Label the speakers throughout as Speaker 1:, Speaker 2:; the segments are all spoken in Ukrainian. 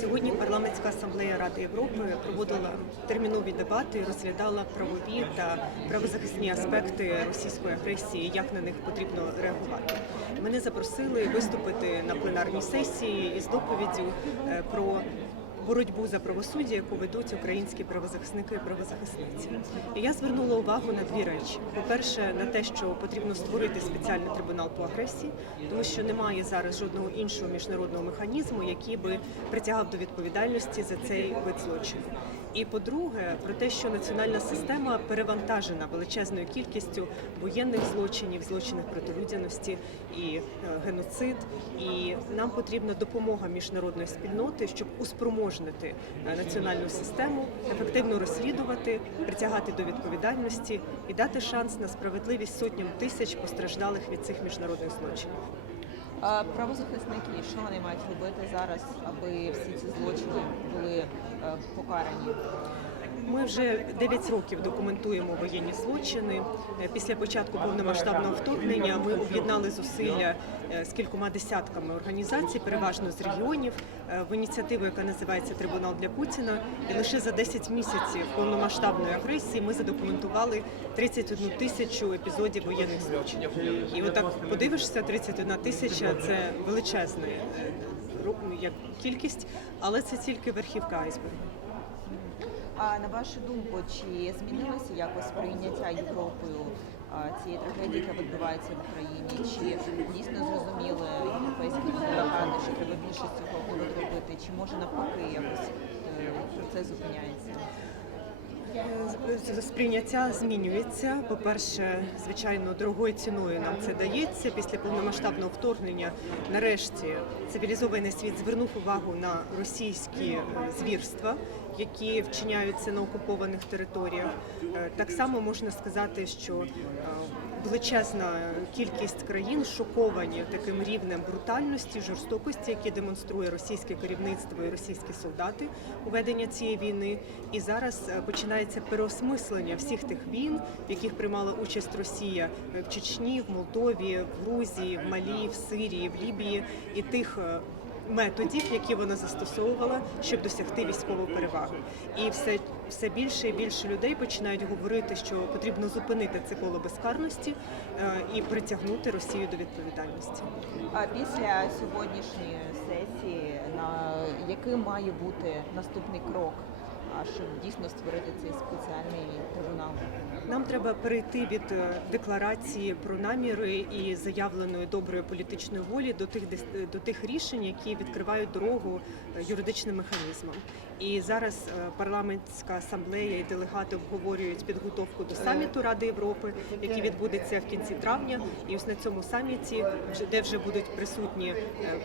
Speaker 1: Сьогодні парламентська асамблея Ради Європи проводила термінові дебати, розглядала правові та правозахисні аспекти російської агресії, як на них потрібно реагувати. Мене запросили виступити на пленарній сесії із доповіддю е, про боротьбу за правосуддя, яку ведуть українські правозахисники і правозахисниці. І я звернула увагу на дві речі: по-перше, на те, що потрібно створити спеціальний трибунал по агресії, тому що немає зараз жодного іншого міжнародного механізму, який би притягав до відповідальності за цей вид злочину. І по-друге, про те, що національна система перевантажена величезною кількістю воєнних злочинів, злочинів проти людяності і е, геноцид. І нам потрібна допомога міжнародної спільноти, щоб успроможнити е, національну систему, ефективно розслідувати, притягати до відповідальності і дати шанс на справедливість сотням тисяч постраждалих від цих міжнародних злочинів.
Speaker 2: Правозахисники, що вони мають робити зараз, аби всі ці злочини були е, покарані?
Speaker 1: Ми вже 9 років документуємо воєнні злочини. Е, Після початку повномасштабного вторгнення ми об'єднали зусилля е, з кількома десятками організацій, переважно з регіонів, е, в ініціативу, яка називається Трибунал для Путіна. І лише за 10 місяців повномасштабної агресії ми задокументували 31 тисячу епізодів воєнних злочинів. І отак подивишся, 31 тисяча це величезна кількість, але це тільки верхівка айсбергу.
Speaker 2: А на вашу думку, чи змінилося якось сприйняття Європою цієї трагедії, яка відбувається в Україні? Чи дійсно зрозуміли європейські делегати, що треба більше цього будуть робити? Чи може навпаки якось е, процес зупиняється?
Speaker 1: Е, Сприйняття змінюється. По-перше, звичайно, дорогою ціною нам це дається. Після повномасштабного вторгнення, нарешті, цивілізований світ звернув увагу на російські е, звірства, які вчиняються на окупованих територіях. Е, Так само можна сказати, що е, величезна кількість країн шоковані таким рівнем брутальності, жорстокості, які демонструє російське керівництво і російські солдати у веденні цієї війни. І зараз е, починається переосмислення всіх тих війн, в яких приймала участь Росія в Чечні, в Молдові, в Грузії, в Малі, в Сирії, в Лібії і тих. Методів, які вона застосовувала, щоб досягти військову перевагу, і все все більше і більше людей починають говорити, що потрібно зупинити це коло безкарності е, і притягнути Росію до відповідальності.
Speaker 2: А після сьогоднішньої сесії, на який має бути наступний крок, а щоб дійсно створити цей спеціальний трибунал?
Speaker 1: Нам треба перейти від е, декларації про наміри і заявленої доброї політичної волі до тих до тих рішень, які відкривають дорогу е, юридичним механізмам. І зараз е, парламентська асамблея і делегати обговорюють підготовку до саміту Ради Європи, який відбудеться в кінці травня. І ось на цьому саміті, де вже будуть присутні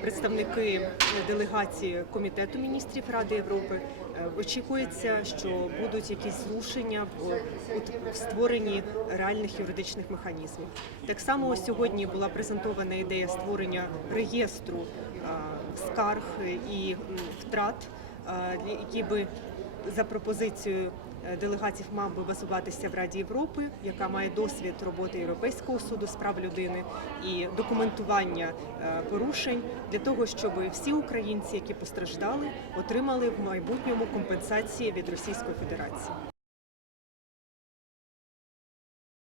Speaker 1: представники делегації комітету міністрів Ради Європи, е, очікується, що будуть якісь зрушення в, створенні реальних юридичних механізмів. Так само сьогодні була презентована ідея створення реєстру е, скарг і втрат, е, які би за пропозицією делегатів мав би базуватися в Раді Європи, яка має досвід роботи Європейського суду з прав людини і документування е, порушень для того, щоб всі українці, які постраждали, отримали в майбутньому компенсації від Російської Федерації.